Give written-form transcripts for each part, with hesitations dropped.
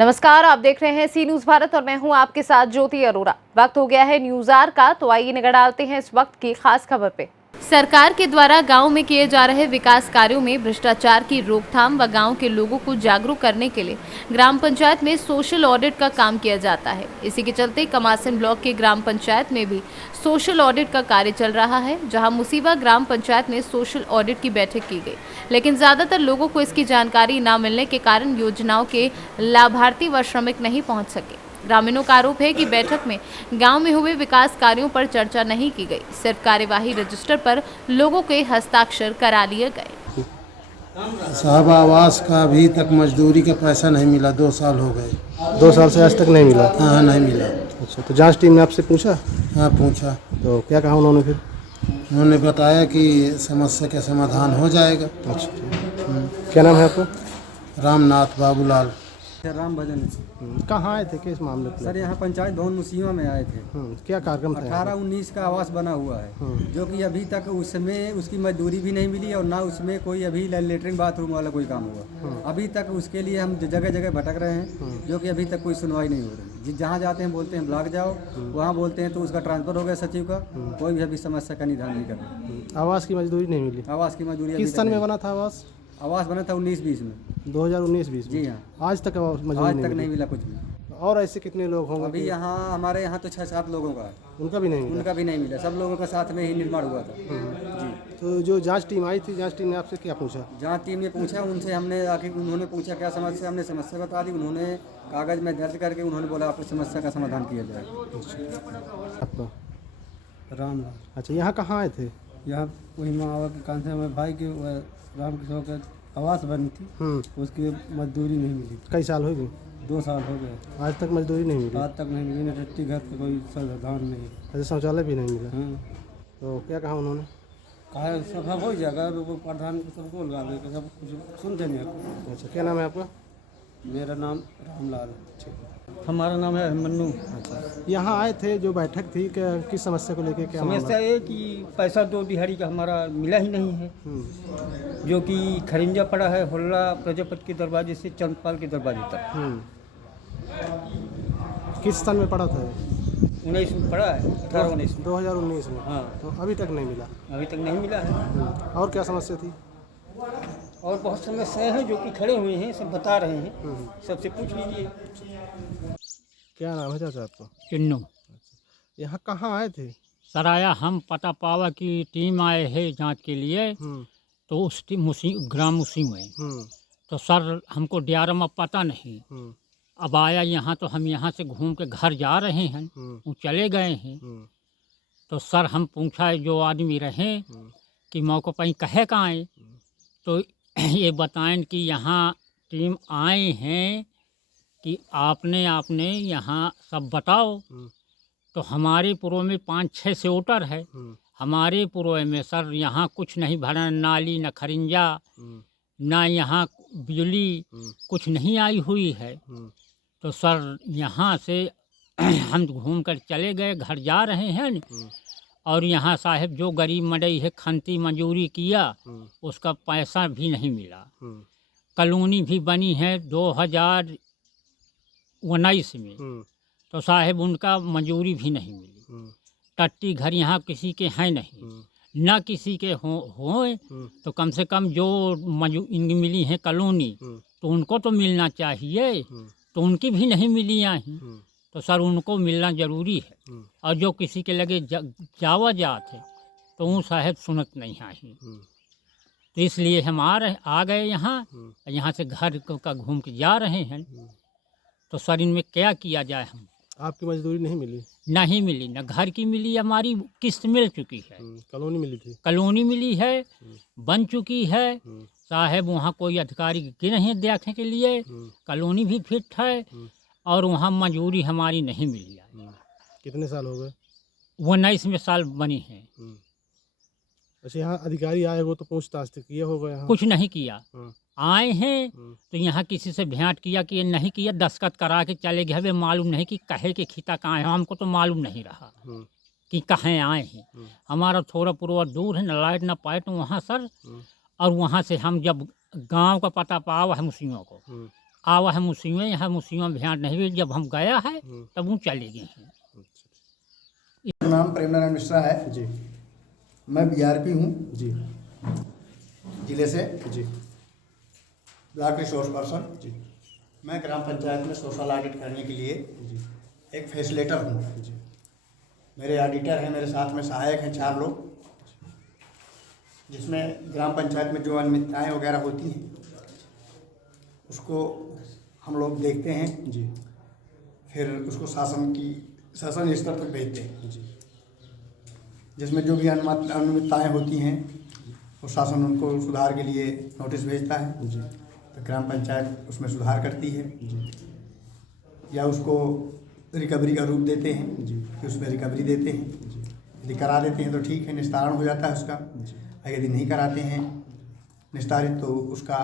नमस्कार, आप देख रहे हैं सी न्यूज भारत और मैं हूं आपके साथ ज्योति अरोरा। वक्त हो गया है न्यूज आवर का, तो आइए नजर डालते हैं इस वक्त की खास खबर पे। सरकार के द्वारा गांव में किए जा रहे विकास कार्यों में भ्रष्टाचार की रोकथाम व गांव के लोगों को जागरूक करने के लिए ग्राम पंचायत में सोशल ऑडिट का काम किया जाता है। इसी के चलते कमासन ब्लॉक के ग्राम पंचायत में भी सोशल ऑडिट का कार्य चल रहा है, जहां मुसीबा ग्राम पंचायत में सोशल ऑडिट की बैठक की गई, लेकिन ज्यादातर लोगों को इसकी जानकारी न मिलने के कारण योजनाओं के लाभार्थी व श्रमिक नहीं पहुंच सके। ग्रामीणों का आरोप है कि बैठक में गांव में हुए विकास कार्यों पर चर्चा नहीं की गई, सिर्फ कार्यवाही रजिस्टर पर लोगों के हस्ताक्षर करा लिए गए। साहब आवास का अभी तक मजदूरी का पैसा नहीं मिला, 2 साल हो गए। 2 साल से आज तक नहीं मिला? हाँ, नहीं मिला। अच्छा, तो जांच टीम ने आपसे पूछा? हाँ, पूछा। तो क्या कहा उन्होंने फिर? उन्होंने बताया कि समस्या का समाधान हो जाएगा। अच्छा, क्या नाम है आपका? रामनाथ बाबूलाल। राम भजन। कहाँ आए थे किस मामले पे? सर यहाँ पंचायत भवन मुसीमा में आए थे। क्या कार्यक्रम था? 18-19 का आवास बना हुआ है, जो कि अभी तक उसमें उसकी मजदूरी भी नहीं मिली और ना उसमें कोई अभी लेटरिन बाथरूम वाला कोई काम हुआ। अभी तक उसके लिए हम जगह जगह भटक रहे हैं, जो कि अभी तक कोई सुनवाई नहीं हो रही। जहाँ जाते हैं बोलते हैं ब्लॉक जाओ, वहाँ बोलते हैं तो उसका ट्रांसफर हो गया सचिव का, कोई भी अभी समस्या का निदान नहीं कर रहा। आवास की मजदूरी नहीं मिली? आवास की मजदूरी किस सन में बना था आवास? आवास बना था 19-20 में। 2019-20 में? जी हाँ। आज तक मजदूरी आज तक नहीं मिला कुछ भी। और ऐसे कितने लोग होंगे? अभी यहाँ हमारे यहाँ तो 6-7 लोगों का है, उनका भी नहीं मिला? उनका भी नहीं मिला। सब लोगों का साथ में ही निर्माण हुआ था। जी। तो जो जांच टीम आई थी, जांच टीम ने आपसे क्या पूछा? जहाँ टीम ने पूछा, उनसे हमने आके उन्होंने पूछा क्या समस्या, हमने समस्या बता दी। उन्होंने कागज़ में दर्ज करके उन्होंने बोला आपकी समस्या का समाधान किया जाए। आपका? राम। अच्छा, यहाँ कहाँ आए थे? यहाँ वही माँ के कान से हमारे भाई के राम किशोर के आवास बनी थी, उसकी मजदूरी नहीं मिली। कई साल हो गए? 2 साल हो गए, आज तक मजदूरी नहीं मिली? आज तक नहीं मिली। न टट्टी घर का कोई समाधान नहीं। ऐसे शौचालय भी नहीं मिला? हाँ, तो क्या कहा उन्होंने? कहा सब हो जाएगा, वो प्रधान को सबको लगा देगा, सब कुछ सुनते नहीं। अच्छा, क्या नाम है आपका? मेरा नाम रामलाल है। हमारा नाम है मन्नू। अच्छा, यहाँ आए थे जो बैठक थी, किस समस्या को लेकर? क्या समस्या ये कि पैसा 2 दिहाड़ी का हमारा मिला ही नहीं है, जो कि खरिंजा पड़ा है होल्ला प्रजापति के दरवाजे से चंदपाल के दरवाजे तक। किस सन में पड़ा था? 19 में पड़ा है, 18-19 में। 2019 में? हाँ, तो अभी तक नहीं मिला? अभी तक नहीं मिला है। और क्या समस्या थी? और बहुत समस्याएं हैं जो कि खड़े हुए हैं, सब बता रहे हैं, सबसे पूछ लीजिए। क्या नाम है चाचा आपका? किन्नू। यहाँ कहाँ आए थे? सराया हम पता पावा की टीम आए हैं जांच के लिए, तो उस टीम ग्राम उसी में, तो सर हमको डियारम अब पता नहीं। अब आया यहाँ तो हम यहाँ से घूम के घर जा रहे हैं, वो चले गए हैं। तो सर हम पूछा जो आदमी रहे कि मौके पर कहे का आए, तो ये बताएं कि यहाँ टीम आए हैं कि आपने यहाँ सब बताओ। तो हमारे पूर्व में 5-6 से वोटर है, हमारे पूर्व में सर यहाँ कुछ नहीं भरा, नाली न खरिंजा ना यहाँ बिजली कुछ नहीं आई हुई है। तो सर यहाँ से हम घूम कर चले गए, घर जा रहे हैं और यहाँ साहब जो गरीब मडई है खंती मंजूरी किया, उसका पैसा भी नहीं मिला। कॉलोनी भी बनी है 2019 में, तो साहब उनका मंजूरी भी नहीं मिली। टट्टी घर यहाँ किसी के हैं नहीं, न किसी के होए तो कम से कम जो इनकी मिली है कॉलोनी, तो उनको तो मिलना चाहिए, तो उनकी भी नहीं मिली यहाँ। तो सर उनको मिलना ज़रूरी है, और जो किसी के लगे जावा जात है तो वो साहब सुनत नहीं आई। तो इसलिए हम आ गए यहाँ से घर का घूम के जा रहे हैं। तो सर इनमें क्या किया जाए? हम आपकी मजदूरी नहीं मिली? नहीं मिली, न घर की मिली, हमारी किस्त मिल चुकी है। कॉलोनी मिली थी? कॉलोनी मिली है, बन चुकी है साहब, वहाँ कोई अधिकारी के नहीं देखने के लिए, कॉलोनी भी फिट है और वहाँ मजदूरी हमारी नहीं मिली है। कितने साल हो गए? 19 में साल बनी है। अच्छा, यहाँ अधिकारी आए हो तो पूछताछ तो किए होगा? यहाँ कुछ नहीं किया, आए हैं तो यहाँ किसी से भेंट किया कि ये नहीं किया, दस्तखत करा के चले गए। हमें मालूम नहीं कि कहे के खिता कहाँ है, हमको तो मालूम नहीं रहा कि कहाँ आए हैं। हमारा थोड़ा पूर्व दूर है, न लाइट न पाइट वहाँ सर, और वहाँ से हम जब गांव का पता पावा है मुस्लिमों को, आवा हम उसी में, यहाँ उसी में ध्यान नहीं हुई। जब हम गया है तब वो चले गए हैं। मेरा नाम प्रेमनारायण मिश्रा है जी मैं बीआरपी हूँ जी जिले से जी ब्लॉक रिसोर्स पर्सन जी मैं ग्राम पंचायत में सोशल ऑडिट करने के लिए एक फैसिलेटर हूँ। जी मेरे ऑडिटर हैं, मेरे साथ में सहायक हैं 4 लोग, जिसमें ग्राम पंचायत में जो अनियमितताएँ वगैरह होती हैं उसको हम लोग देखते हैं, जी फिर उसको शासन स्तर तक भेजते हैं। जी जिसमें जो भी अनियमितताएँ होती हैं वो शासन उनको सुधार के लिए नोटिस भेजता है, जी तो ग्राम पंचायत उसमें सुधार करती है जी या उसको रिकवरी का रूप देते हैं जी कि उसमें रिकवरी देते हैं। जी यदि करा देते हैं तो ठीक है, निस्तारण हो जाता है उसका। जी और यदि नहीं कराते हैं निस्तारित तो उसका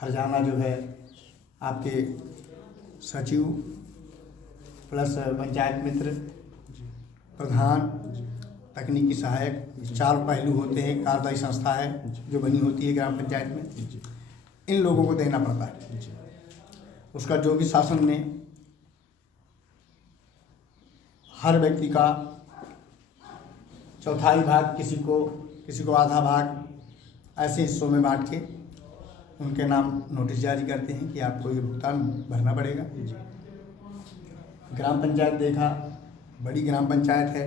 हर्जाना जो है आपके सचिव प्लस पंचायत मित्र प्रधान तकनीकी सहायक 4 पहलू होते हैं। कार्यदायी संस्था है जो बनी होती है ग्राम पंचायत में, इन लोगों को देना पड़ता है। उसका जो भी शासन ने हर व्यक्ति का चौथाई भाग, किसी को आधा भाग, ऐसे हिस्सों में बांट के उनके नाम नोटिस जारी करते हैं कि आपको ये भुगतान भरना पड़ेगा। ग्राम पंचायत देखा, बड़ी ग्राम पंचायत है,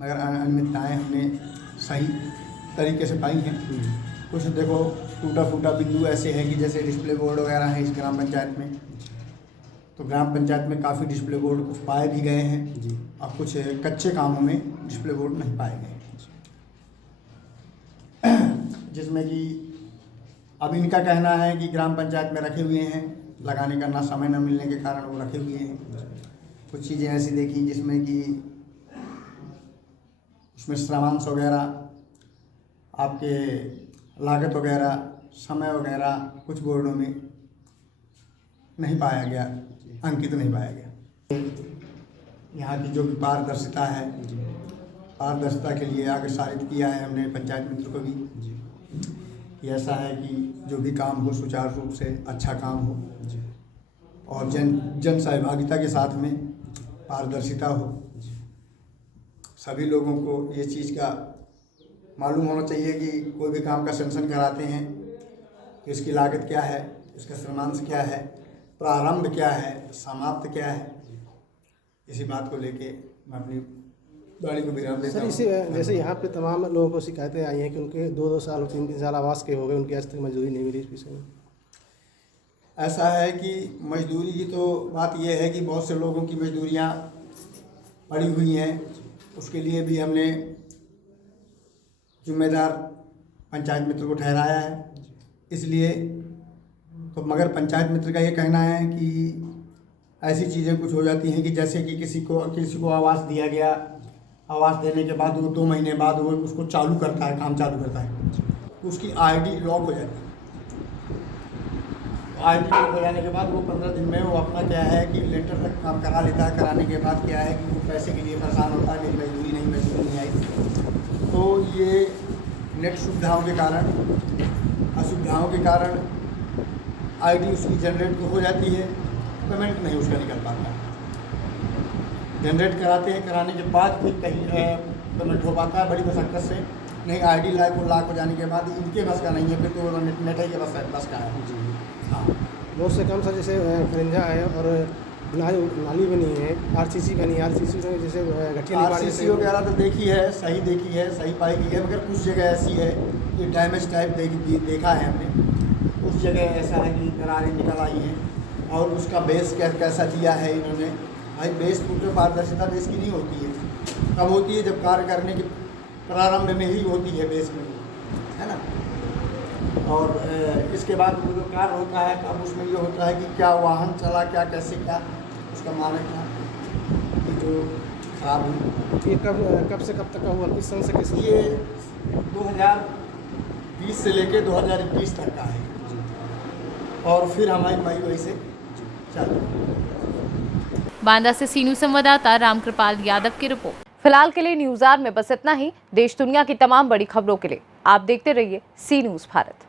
मगर अनियमितताएँ हमने सही तरीके से पाई हैं। कुछ देखो टूटा फूटा बिंदु ऐसे हैं कि जैसे डिस्प्ले बोर्ड वगैरह है इस ग्राम पंचायत में, तो ग्राम पंचायत में काफ़ी डिस्प्ले बोर्ड कुछ पाए भी गए हैं जी और कुछ कच्चे कामों में डिस्प्ले बोर्ड नहीं पाए गए, जिसमें कि अब इनका कहना है कि ग्राम पंचायत में रखे हुए हैं, लगाने का ना समय न मिलने के कारण वो रखे हुए हैं। कुछ चीज़ें ऐसी देखी जिसमें कि उसमें श्रमांश वगैरह, आपके लागत वगैरह, समय वगैरह कुछ बोर्डों में नहीं पाया गया, अंकित नहीं पाया गया। यहाँ की जो भी पारदर्शिता है, पारदर्शिता के लिए अग्रसारित किया है हमने पंचायत मित्र को भी कि ऐसा है कि जो भी काम हो सुचारू रूप से अच्छा काम हो और जन सहभागिता के साथ में पारदर्शिता हो। सभी लोगों को ये चीज़ का मालूम होना चाहिए कि कोई भी काम का सैंक्शन कराते हैं कि इसकी लागत क्या है, इसका श्रमांश क्या है, प्रारंभ क्या है, समाप्त क्या है। इसी बात को लेके मैं अपनी गाड़ी को विराम देता सर, हूँ। इसी जैसे यहाँ पे तमाम लोगों को शिकायतें आई हैं कि उनके 2-2 साल 3-3 साल आवास के हो गए, उनकी आज तक मजदूरी नहीं मिली। इस विषय में ऐसा है कि मजदूरी की तो बात यह है कि बहुत से लोगों की मजदूरियाँ पड़ी हुई हैं, उसके लिए भी हमने जिम्मेदार पंचायत मित्र को ठहराया है। इसलिए तो मगर पंचायत मित्र का ये कहना है कि ऐसी चीज़ें कुछ हो जाती हैं कि जैसे कि किसी को आवास दिया गया, आवास देने के बाद वो 2 महीने बाद वो उसको चालू करता है, काम चालू करता है, तो उसकी आईडी लॉक हो जाती है। आईडी लॉक हो जाने के बाद वो 15 दिन में वो अपना क्या है कि लेटर तक काम करा लेता है। कराने के बाद क्या है कि वो पैसे के लिए परेशान होता है, मेरी मजदूरी नहीं आई। तो ये नेट सुविधाओं के कारण, असुविधाओं के कारण आईडी उसकी जनरेट तो हो जाती है, पेमेंट नहीं उसका निकल पाता। जनरेट कराते हैं, कराने के बाद फिर कहीं पेमेंट हो पाता है बड़ी मशक्क़त से। नहीं आईडी लाख हो जाने के बाद इनके बस का नहीं है, फिर तो नेट ही के बस का है। जी हाँ, बहुत से कम सर, जैसे खरिंजा है और नाली बनी है, आरसीसी बनी है, आरसीसी में जैसे गठिया आरसीसी वगैरह तो देखी है, सही पाई गई है, मगर कुछ जगह ऐसी है कि डैमेज टाइप देखा है हमने। कुछ जगह ऐसा है कि दरारें निकल आई हैं और उसका बेस कैसा दिया है इन्होंने। भाई बेस पूरे पारदर्शिता बेस की नहीं होती है, कब होती है जब कार्य करने के प्रारंभ में ही होती है बेस में, है ना। और इसके बाद वो जो कार्य होता है अब उसमें ये होता है कि क्या वाहन चला, क्या कैसे, क्या उसका मानक था कि जो खराब हुई। ये कब से कब तक का हुआ, किस सन से किस? ये 2020 से लेके 2021 तक का है और फिर हमारी मई वही से चालू। बांदा से सीनू संवाददाता रामकृपाल यादव की रिपोर्ट। फिलहाल के लिए न्यूज़ आर में बस इतना ही। देश दुनिया की तमाम बड़ी खबरों के लिए आप देखते रहिए सी न्यूज़ भारत।